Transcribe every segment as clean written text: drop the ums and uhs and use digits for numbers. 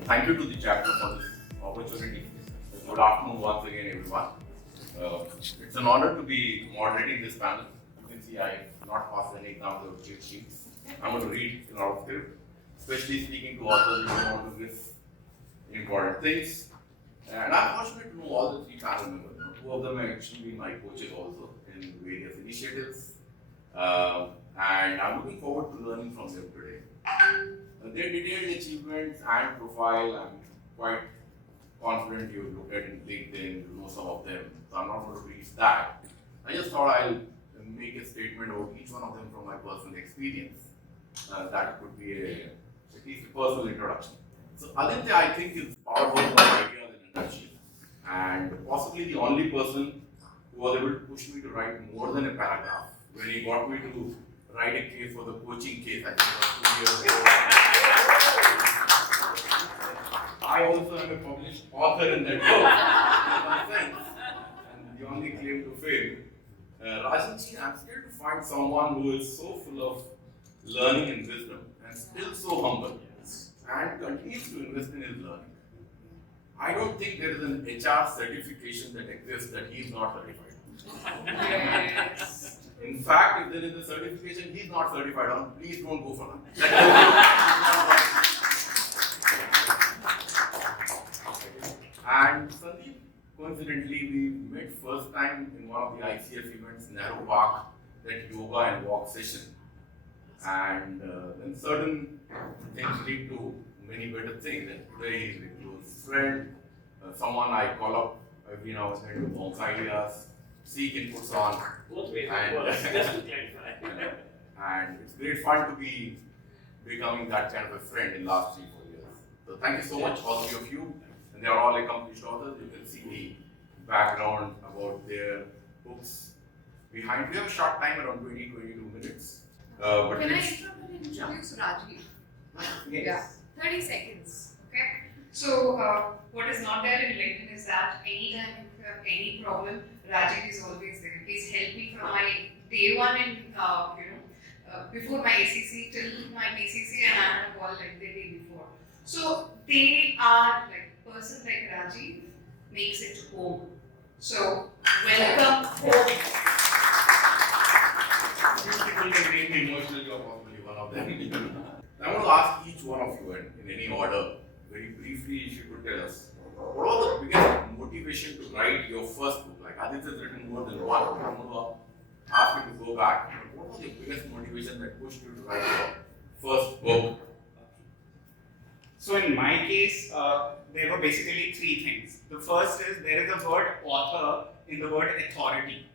Thank you to the chapter for this opportunity. Good afternoon once again, everyone. It's an honor to be moderating this panel. You can see I have not passed any exams or cheat sheets. I'm going to read in our script, especially speaking to authors who want to miss important things. And I'm fortunate to know all the three panel members. Two of them are actually my coaches also in various initiatives. And I'm looking forward to learning from them today. Their detailed achievements and profile, I'm quite confident you've looked at in LinkedIn, you know some of them, so I'm not going to read that. I just thought I'll make a statement about each one of them from my personal experience. That could be at least a personal introduction. So Aditya, I think, is powerhouse of ideas in a nutshell, and possibly the only person who was able to push me to write more than a paragraph when he got me to write a case for the coaching case, I think it was 2 years ago. I also am a published author in that book, and the only claim to fame. Rajanji, I'm scared to find someone who is so full of learning and wisdom and still so humble and continues to invest in his learning. I don't think there is an HR certification that exists that he is not certified. Yes. In fact, if there is a certification he's not certified on, please don't go for that. And Sandeep, coincidentally, we met first time in one of the ICF events, Narrow Park, that yoga and walk session. And then certain things lead to many better things. And today he's a close friend, someone I call up every now and then to bounce ideas, seek inputs on. Both ways. And, Just to clarify. And it's great fun to be becoming that kind of a friend in the last 3-4 years. So thank you so much, all three of you. And they are all accomplished authors. You can see the background about their books behind. We have a short time, around 20-22 minutes. But can I interrupt and introduce Rajiv? Yes. Yeah, 30 seconds. Okay. So what is not there in LinkedIn is that anytime if you have any problem, Rajiv is always there. He's helped me from my day one in before my ACC till my PCC, and I'm on a call like the day before. So they are like person like Rajiv makes it home. So welcome home. These people can make me emotional, you're probably one of them. I want to ask each one of you, in any order, very briefly, if you could tell us, what was the biggest motivation to write your first book? Like Aditya has written more than one. I'm going to ask you to go back. What was the biggest motivation that pushed you to write your first book? So in my case, there were basically three things. The first is there is a word author in the word authority.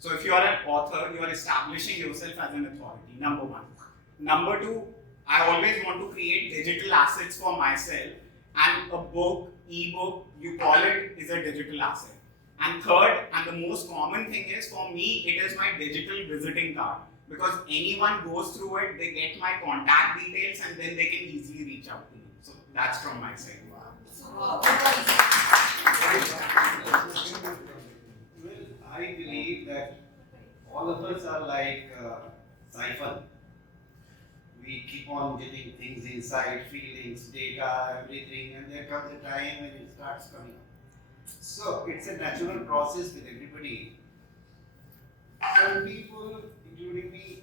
So if you are an author, you are establishing yourself as an authority, number one. Number two, I always want to create digital assets for myself, and a book, ebook, you call it, is a digital asset. And third, and the most common thing is, for me, it is my digital visiting card. Because anyone goes through it, they get my contact details, and then they can easily reach out to me. So that's from my side. Well, I believe that all of us are like siphon. We keep on getting things inside, feelings, data, everything, and there comes a time when it starts coming up. So it's a natural process with everybody. Some people, including me,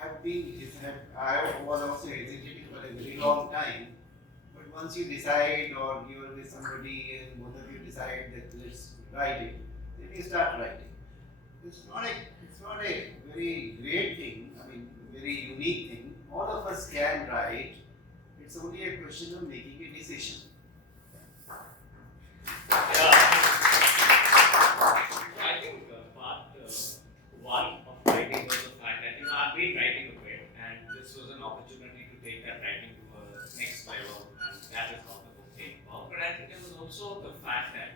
I was also hesitating for a very long time. But once you decide, or you're with somebody and both of you decide that let's write it, then you start writing. It's not a very great thing, very unique thing. All of us can write. It's only a question of making a decision. Yeah. I think part one of writing was the fact that I've been writing a bit, and this was an opportunity to take that writing to a next level, and that is how the book came about. But I think there was also the fact that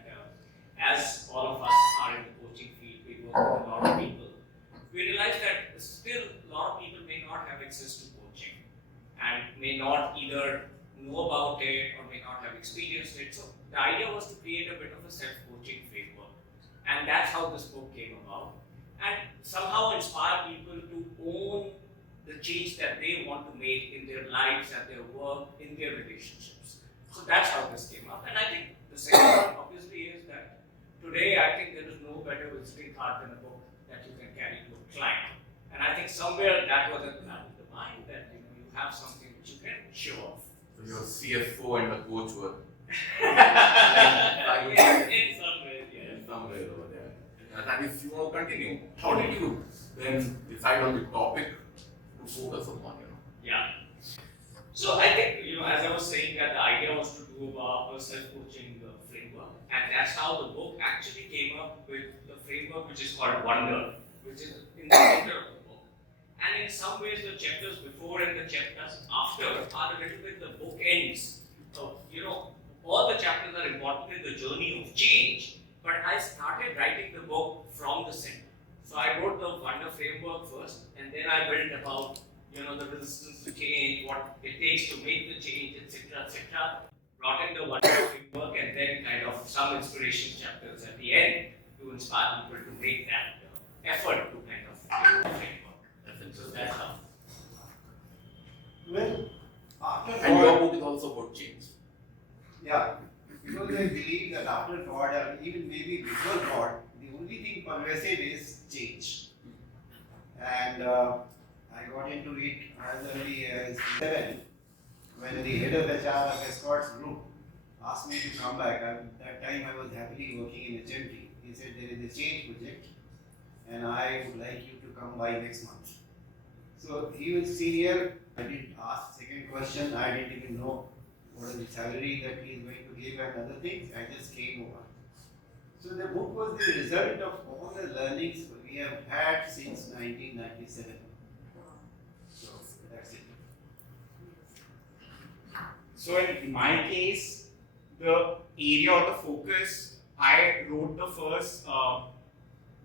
as all of us are in the coaching field, we work with a lot of people. We realize that still a lot of people may not have access to coaching and may not either know about it or may not have experienced it. So the idea was to create a bit of a self-coaching framework, and that's how this book came about, and somehow inspire people to own the change that they want to make in their lives, at their work, in their relationships. So that's how this came up. And I think the second one obviously is that today I think there is no better visiting card than a book that you can carry to a client. And I think somewhere that was at the back of the mind that you have something which you can show off. So your CFO and the coach were In some ways, yes. somewhere over there. And if you want to continue, how did you then decide on the topic to focus upon? Yeah. So I think, as I was saying, that the idea was to do a self-coaching framework, and that's how the book actually came up with the framework which is called Wonder, which is in the center of the book. And in some ways, the chapters before and the chapters after are a little bit the bookends. So, all the chapters are important in the journey of change, but I started writing the book from the center. So I wrote the Wonder framework first, and then I built about the resistance to change, what it takes to make the change, etc., etc. Brought in the Wonder framework, and then kind of some inspiration chapters at the end to inspire people to make that effort to kind of make the framework. So that's how. Well, after And your God, book is also about change. yeah, because I believe that after God, or even maybe before God, the only thing pervasive is change. And I got into it as early as 7 when the head of HR of Escorts Group asked me to come back. That time I was happily working in HMT. He said there is a change project and I would like you to come by next month. So he was senior. I didn't ask second question. I didn't even know what is the salary that he is going to give and other things. I just came over. So the book was the result of all the learnings we have had since 1997. So that's it. So in my case, the area or the focus, I wrote the first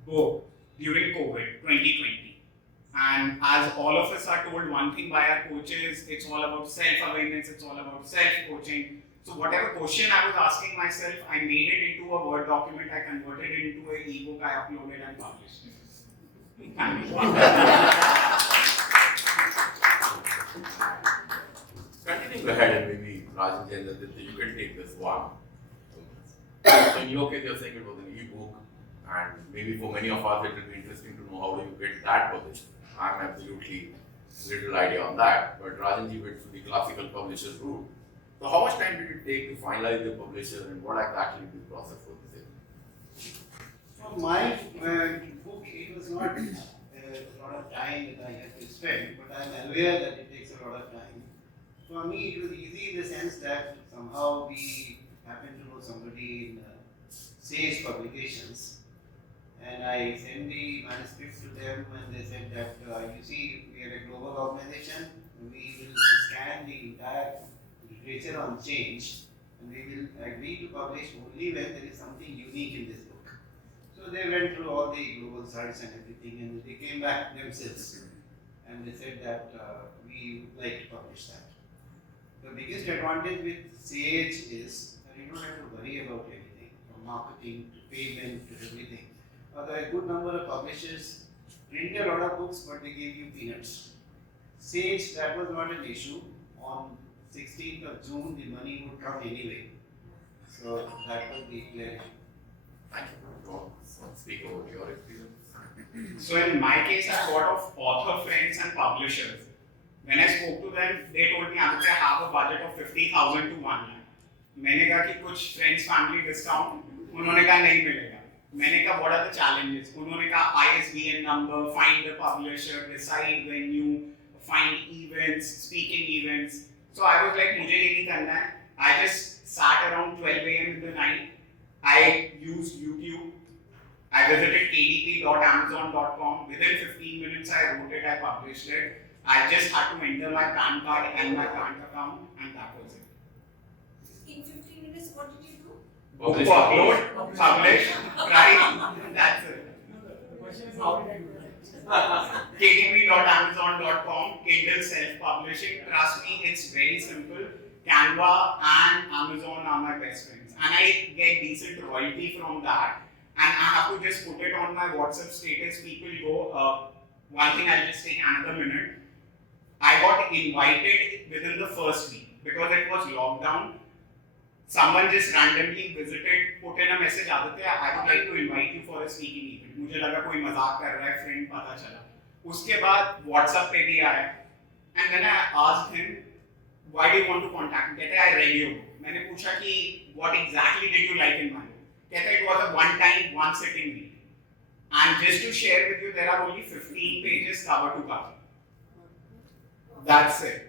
book during COVID 2020. And as all of us are told one thing by our coaches, it's all about self-awareness, it's all about self-coaching. So whatever question I was asking myself, I made it into a Word document, I converted it into an ebook, I uploaded and published it. Continuing ahead, and maybe Rajan and Aditya, you can take this one. So in your case, you're saying it was an e-book, and maybe for many of us, it will be interesting to know how do you get that published. I'm absolutely little idea on that, but Rajanji went through the classical publisher's route. So how much time did it take to finalize the publisher, and what exactly the process was? For my book, it was not a lot of time that I had to spend, but I'm aware that it takes a lot of time. For me, it was easy in the sense that somehow we happened to know somebody in Sage Publications, and I sent the manuscript to them, and they said that you see, we are a global organization, we will scan the entire literature on change, and we will agree to publish only when there is something unique in this book. So they went through all the global sites and everything, and they came back themselves, and they said that we would like to publish that. The biggest advantage with Sage is that you don't have to worry about anything, from marketing to payment to everything. Although a good number of publishers print a lot of books, but they give you peanuts. Sage, that was not an issue. On 16th of June, the money would come anyway. So that was the clarity. Thank you. Go on, speak over your experience. So in my case, I thought of author friends and publishers. When I spoke to them, they told me I have a budget of 50,000 to 1 lakh. मैंने कहा कि कुछ friends family discount, उन्होंने कहा नहीं मिलेगा. मैंने कहा what are the challenges? उन्होंने कहा ISBN number, find the publisher, decide venue, find events, speaking events. So I was like मुझे ये नहीं करना है. I just sat around 12 a.m. in the night. I used YouTube. I visited kdp.amazon.com. Within 15 minutes, I wrote it, I published it. I just had to enter my PAN card and my bank account, and that was it. In 15 minutes, what did you do? Publish, Upload, publish, write, that's it. The question is how did I do that? kdp.amazon.com, Kindle self-publishing. Trust me, it's very simple. Canva and Amazon are my best friends, and I get decent royalty from that. And I have to just put it on my WhatsApp status. People go, one thing I'll just take another minute. I got invited within the first week because it was lockdown. someone just randomly visited, put in a message, Aditya, I would like to invite you for a speaking event. मुझे लगा कोई मजाक कर रहा है, friend पता चला. उसके बाद WhatsApp पे भी आया. And then I asked him, why do you want to contact me? कहते I read your book. मैंने पूछा कि what exactly did you like in my book? कहते it was a one-time, one-sitting read. And just to share with you, there are only 15 pages cover to cover. That's it.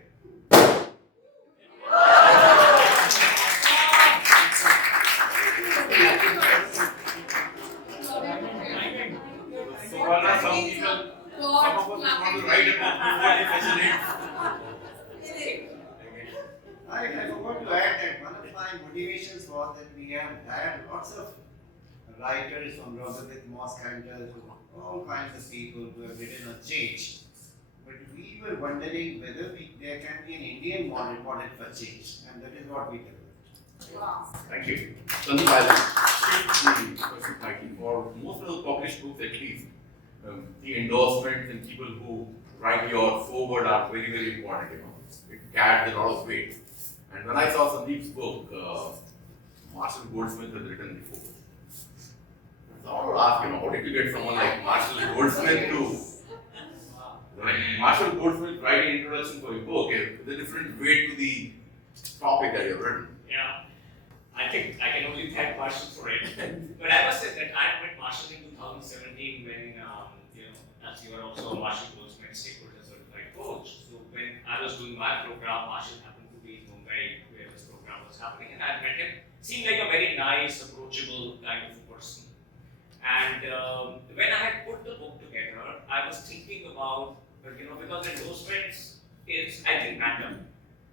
So, Varna, some people, some of us want to write a book before they fascinate. I forgot to add that one of my motivations was that we have had lots of writers from Robert Moss Cantor, all kinds of people who have written on change. But we were wondering whether there can be an Indian model for change, and that is what we developed. Wow. Thank you. Sandeep, I will shift the question slightly. For most of the published books, at least, the endorsements and people who write your foreword are very, very important. You know, it carries a lot of weight. And when I saw Sandeep's book, Marshall Goldsmith has written before. So I would ask, you know, how did you get someone like Marshall Goldsmith to Marshall Goldsmith writing introduction for your book? Is a different weight to the topic that you've written. Yeah, I think I can only thank Marshall for it. But I must say that I met Marshall in 2017 when, as you are also a Marshall Goldsmith stakeholder certified coach. So when I was doing my program, Marshall happened to be in Mumbai where this program was happening, and I met him. Seemed like a very nice, approachable kind of a person. And when I had put the book together, I was thinking about, because endorsements is, I think, matter.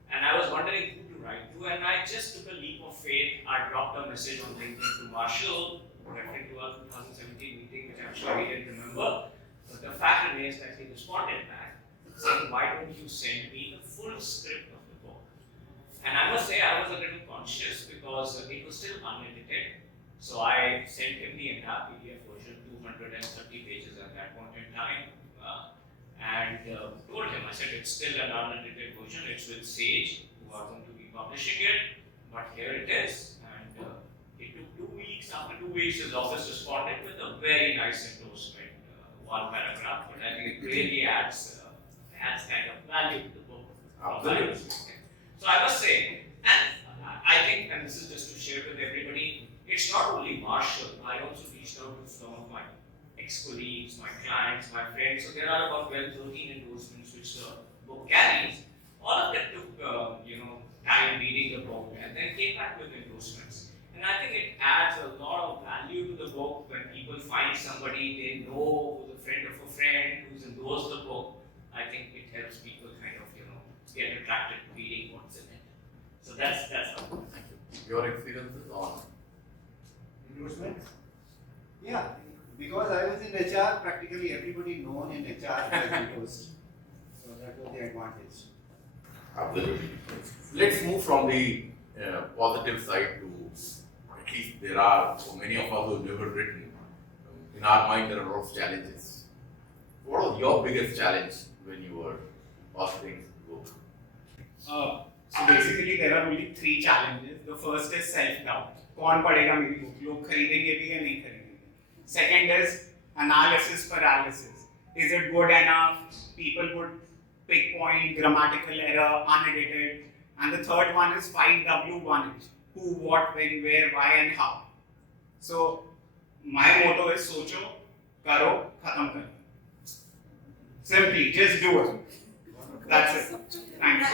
And I was wondering who to write to, and I just took a leap of faith. I dropped a message on LinkedIn to Marshall, referring to our 2017 meeting, which I'm sure he didn't remember. But the fact remains that he responded back, saying, why don't you send me the full script of the book? And I must say, I was a little conscious because it was still unedited. So I sent him the entire PDF version, 230 pages at that point in time, and told him, I said, it's still an unedited version, it's with Sage, who are going to be publishing it, but here it is. And it took 2 weeks. After 2 weeks, his office responded with a very nice endorsement, one paragraph, but I think it really adds kind of value to the book. Absolutely. So I must say, and I think, and this is just to share with everybody, it's not only Marshall. I also reached out to some of my ex-colleagues, my clients, my friends. So there are about 12, 13 endorsements which the book carries. All of them took, time reading the book and then came back with endorsements. And I think it adds a lot of value to the book when people find somebody they know who's a friend of a friend who's endorsed the book. I think it helps people kind of, get attracted to reading what's in it. So that's how. Your experiences on Endorsements? Yeah, because I was in HR, practically everybody known in HR has endorsed. So that was the advantage. Absolutely. Let's move from the positive side to, at least there are, for many of us who have never written, in our mind there are a lot of challenges. What was your biggest challenge when you were authoring the book? So basically there are only 3 challenges. The first is self-doubt. कौन पढ़ेगा मेरी book? लोग खरीदेंगे भी या नहीं खरीदेंगे? Second is analysis paralysis. Is it good enough? People would pick point, grammatical error, unedited. And the third one is 5W1H. Who, what, when, where, why and how. So my motto is सोचो, करो, खत्म करो. Simply, just do it. That's it. Thanks.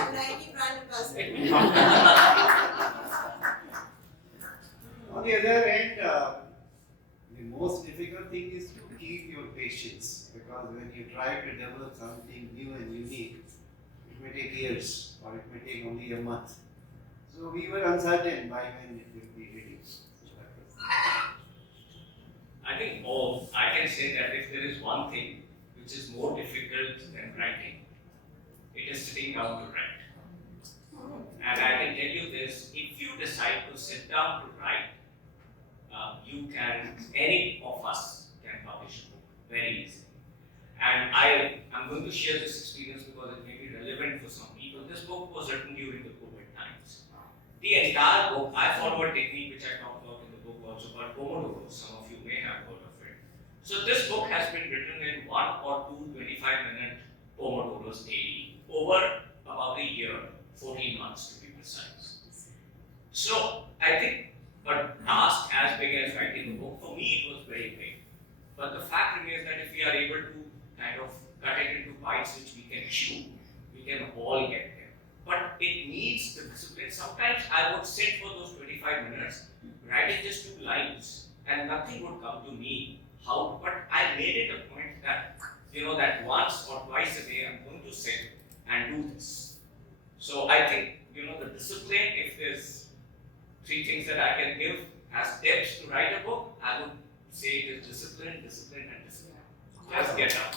On the other hand, the most difficult thing is to keep your patience, because when you try to develop something new and unique, it may take years or it may take only a month. So we were uncertain by when it will be ready. I think I can say that if there is one thing which is more difficult than writing, it is sitting down to write. And I can tell you this, if you decide to sit down to write, any of us can publish a book very easily. And I'm going to share this experience because it may be relevant for some people. This book was written during the COVID times. the entire book, I follow a technique which I talked about in the book also called Pomodoro. Some of you may have heard of it. So this book has been written in 1 or 2 25-minute Pomodoros daily over about a year, 14 months to be precise. So I think a task as big as writing a book, for me it was very big. But the fact remains that if we are able to kind of cut it into bites which we can chew, we can all get there. But it needs the discipline. Sometimes I would sit for those 25 minutes writing just 2 lines and nothing would come to me. But I made it a point that, that once or twice a day I'm going to sit and do this. So I think, the discipline, if there's 3 things that I can give as tips to write a book, I would say it is discipline, discipline, and discipline. Just get up.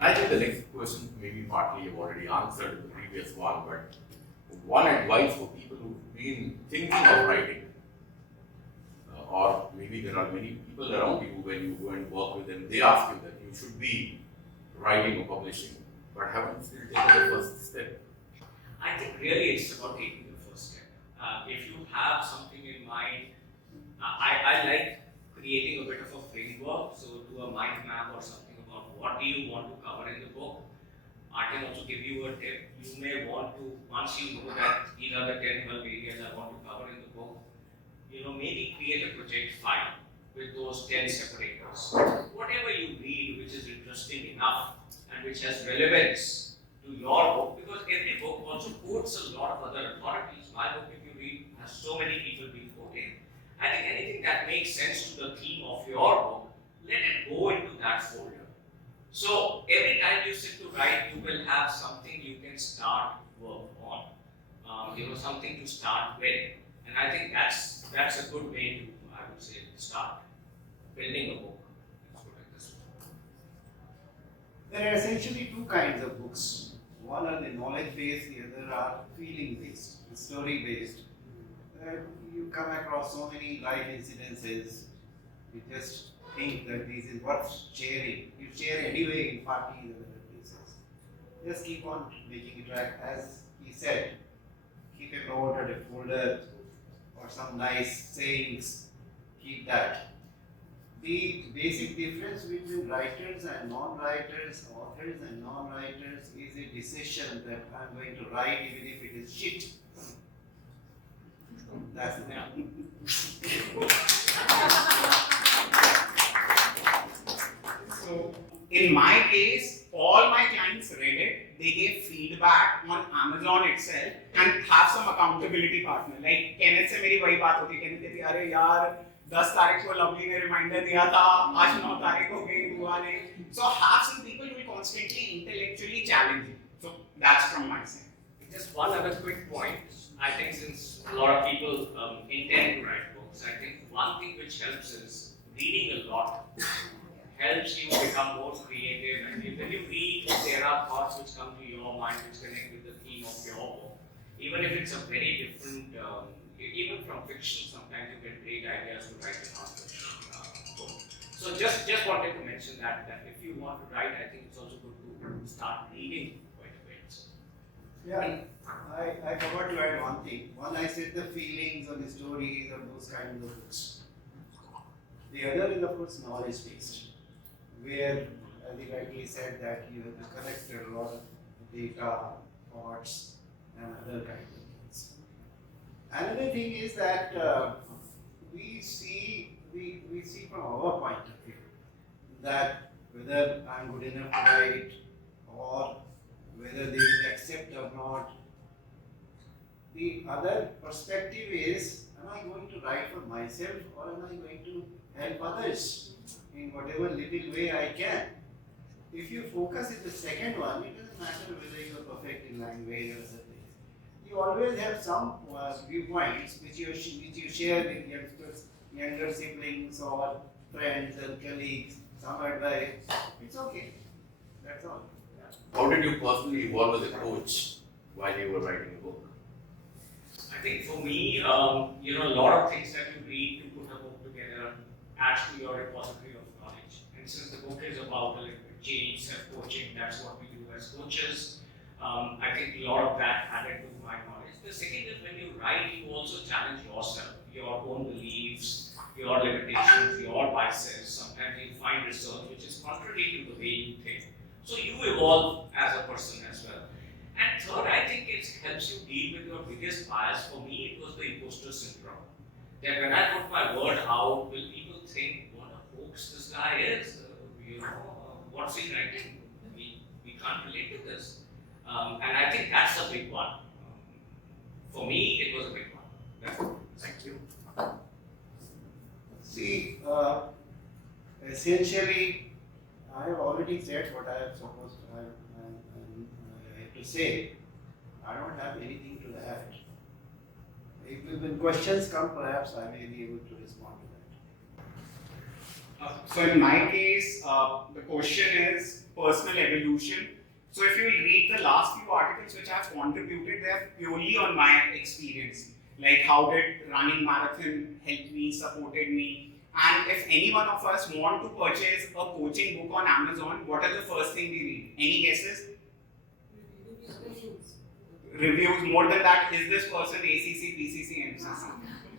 I think the next question maybe partly you've already answered the previous one, but one advice for people who've been thinking of writing, or maybe there are many people around you when you go and work with them, they ask you that you should be writing or publishing, but haven't still taken the first step. I think really it's about taking the first step. If you have something in mind, I like creating a bit of a framework, so do a mind map or something about what do you want to cover in the book. I can also give you a tip. You may want to, once you know that these are the 10, 12 areas I want to cover in the book, maybe create a project file with those 10 separators. Whatever you read which is interesting enough and which has relevance to your book, because every book also quotes a lot of other authorities. My book, if you read, has so many people being quoted. I think anything that makes sense to the theme of your book, let it go into that folder. So every time you sit to write, you will have something you can start work on. Something to start with. And I think that's a good way to, I would say, start building a book. Let's put it this way. There are essentially 2 kinds of books. One are the knowledge based, the other are feeling based, story based. You come across so many life incidences, you just think that this is worth sharing. You share anyway in parties and other places. Just keep on making it right. As he said, keep a note or a folder or some nice sayings, keep that. The basic difference between writers and non-writers, authors and non-writers, is a decision that I'm going to write even if it is shit. That's the thing. So, in my case, all my clients read it, they gave feedback on Amazon itself and have some accountability partner. Like Kenneth से मेरी वही बात होती है, Kenneth कहती है अरे यार 10 तारीख को लवली ने रिमाइंडर दिया था, आज 9 तारीख हो गई बुआ ने. So have some people who will constantly intellectually challenge you. So that's from my side. Just one other quick point. I think since a lot of people intend to write books, I think one thing which helps is reading a lot. Helps you become more creative, and when you read, there are thoughts which come to your mind which connect with the theme of your book. Even if it's a very different, even from fiction, sometimes you get great ideas to write a non-fiction book. So just wanted to mention that if you want to write, I think it's also good to start reading quite a bit. Yeah, I forgot to add one thing. One, I said the feelings or the stories or those kinds of books. The other is, of course, knowledge based, where, as he rightly said, that you have to collect a lot of data, thoughts, and other kinds of things. Another thing is that we see from our point of view that whether I'm good enough to write or whether they will accept or not. The other perspective is, am I going to write for myself or am I going to help others in whatever little way I can? If you focus in the second one, it doesn't matter whether you are perfect in language or other things. You always have some viewpoints which you share with younger siblings or friends and colleagues, some advice. It's okay. That's all. How did you personally evolve as a coach while you were writing a book? I think for me, a lot of things that you read to put a book together adds to your repository of knowledge. And since the book is about a little bit change, self-coaching, that's what we do as coaches. I think a lot of that added to my knowledge. The second is when you write, you also challenge yourself, your own beliefs, your limitations, your biases. Sometimes you find research which is contrary to the way you think. So you evolve as a person as well. And third, I think it helps you deal with your biggest bias. For me, it was the imposter syndrome. That when I put my word out, will people think what a hoax this guy is? What's he writing? We can't relate to this. And I think that's a big one. For me, it was a big one. Thank you. See, essentially, I have already said what I am supposed to have to say. I don't have anything to add. If when questions come, perhaps I may be able to respond to that. So in my case, the question is personal evolution. So if you read the last few articles which I have contributed, they are purely on my experience. Like how did running marathon help me, supported me. And if any one of us want to purchase a coaching book on Amazon, what is the first thing we read? Any guesses? Reviews. More than that, is this person ACC, PCC, MCC?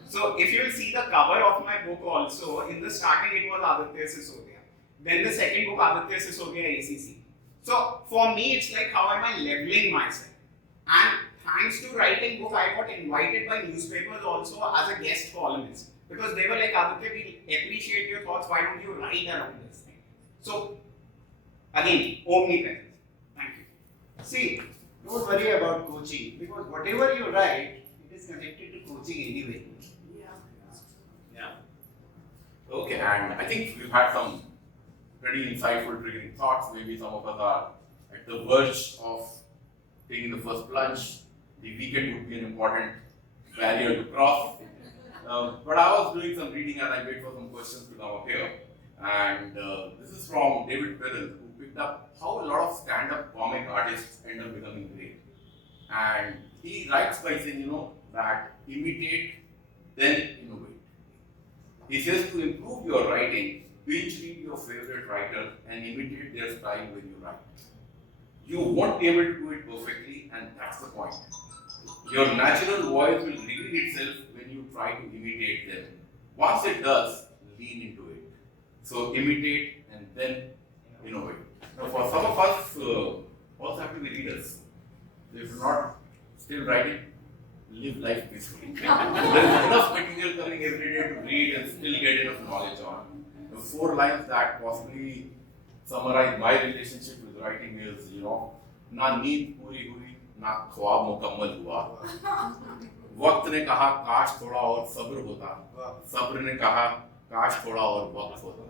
So if you will see the cover of my book also, in the starting it was Aditya Sisodia. Then the second book, Aditya Sisodia ACC. So for me, it's like how am I leveling myself? And thanks to writing book, I got invited by newspapers also as a guest columnist. Because they were like, Aditya, we appreciate your thoughts, why don't you write around this thing? So again, omnipresence. Thank you. See, don't worry about coaching because whatever you write, it is connected to coaching anyway. Yeah. Okay, and I think we've had some pretty insightful, triggering thoughts. Maybe some of us are at the verge of taking the first plunge. The weekend would be an important barrier to cross. But I was doing some reading and I wait for some questions to come up here. And this is from David Perel, who picked up how a lot of stand-up comic artists end up becoming great. And he writes by saying, that imitate, then innovate. He says to improve your writing, binge read your favorite writer and imitate their style when you write. You won't be able to do it perfectly, and that's the point. Your natural voice will reveal itself when you try to imitate them. Once it does, lean into it. So imitate and then innovate. Now for some of us, also have to be readers. If you're not still writing, live life peacefully. There is enough material coming every day to read and still get enough knowledge on. The 4 lines that possibly summarize my relationship with writing is, ना नींद पूरी हुई, ना ख्वाब मुकम्मल हुआ. वक्त ने कहा काश थोड़ा और सब्र होता, सब्र ने कहा काश थोड़ा और वक्त होता.